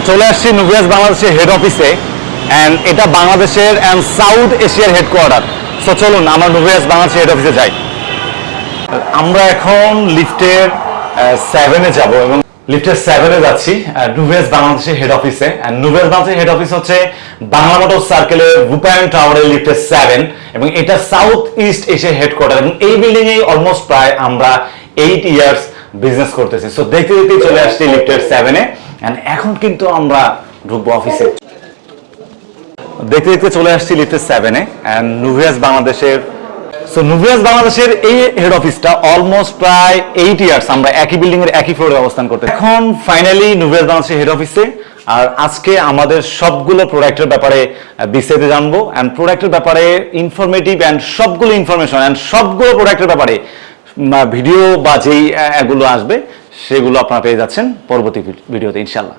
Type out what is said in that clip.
চলে আসছি নুভিয়াস বাংলাদেশের হেড অফিসে, অ্যান্ড এটা বাংলাদেশের অ্যান্ড সাউথ এশিয়ার হেডকোয়ার্টার। সো চলুন আমরা নুভিয়াস বাংলাদেশের হেড অফিসে যাই। আমরা এখন লিফটের 7-এ যাব এবং লিফটের 7-এ যাচ্ছি নুভিয়াস বাংলাদেশের হেড অফিসে। অ্যান্ড নুভিয়াস বাংলাদেশের হেড অফিস হচ্ছে বাংলা মোটর সার্কেলের রূপায়ণ টাওয়ারের লিফটের 7, এবং এটা সাউথ ইস্ট এশিয়ার হেডকোয়ার্টার। এবং এই বিল্ডিং এ অলমোস্ট প্রায় আমরা 8 ইয়ার্স বিজনেস করতেছি। সো দেখতে দেখতে চলে আসছি লিফটের 7-এ, এন্ড এখন কিন্তু আমরা ঢুকবো অফিসে। দেখতে দেখতে চলে আসছি লিফটের 7-এ, এন্ড নুভিয়াস বাংলাদেশের এই হেড অফিসটা অলমোস্ট প্রায় 8 ইয়ার্স আমরা একই বিল্ডিং এর একই ফ্লোরে অবস্থান করতে। এখন ফাইনালি নুভিয়াস বাংলাদেশের হেড অফিসে, আর আজকে আমাদের সবগুলো প্রোডাক্টের ব্যাপারে বিস্তারিত জানবো, এন্ড প্রোডাক্টের ব্যাপারে ইনফরমেটিভ এন্ড সবগুলো ইনফরমেশন এন্ড সবগুলো প্রোডাক্টের ব্যাপারে ভিডিও বা যেই এগুলো আসবে সেগুলো আপনারা পেয়ে যাচ্ছেন পরবর্তী ভিডিওতে ইনশাআল্লাহ।